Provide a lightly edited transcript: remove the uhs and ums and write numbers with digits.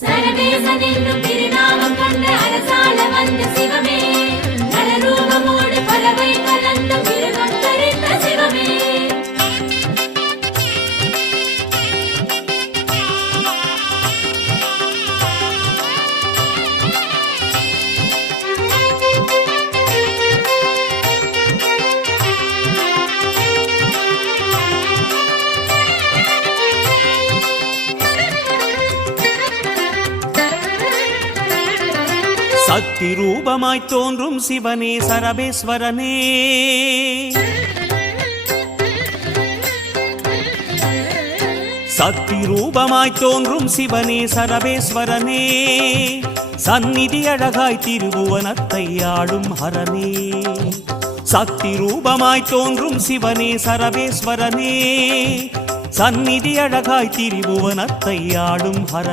சரவேசன் என்னும் திருநாமம் கொண்ட அரசாள வந்த சிவமே, நலரூபமோடு பறவை கலந்த மிருகம் தரித்த சிவமே. சக்தி ரூபமாய் தோன்றும் சிவனே சரபேஸ்வரனே, சக்தி ரூபமாய் தோன்றும் சிவனே சரபேஸ்வரனே, சந்நிதி அழகாய் திருபுவனத்தை ஆளும் ஹரனே. சக்தி ரூபமாய் தோன்றும் சிவனே சரபேஸ்வரனே, சந்நிதி அழகாய் திருபுவனத்தை ஆளும் ஹரனே.